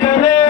Angele.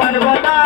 पर्वता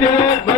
Friede.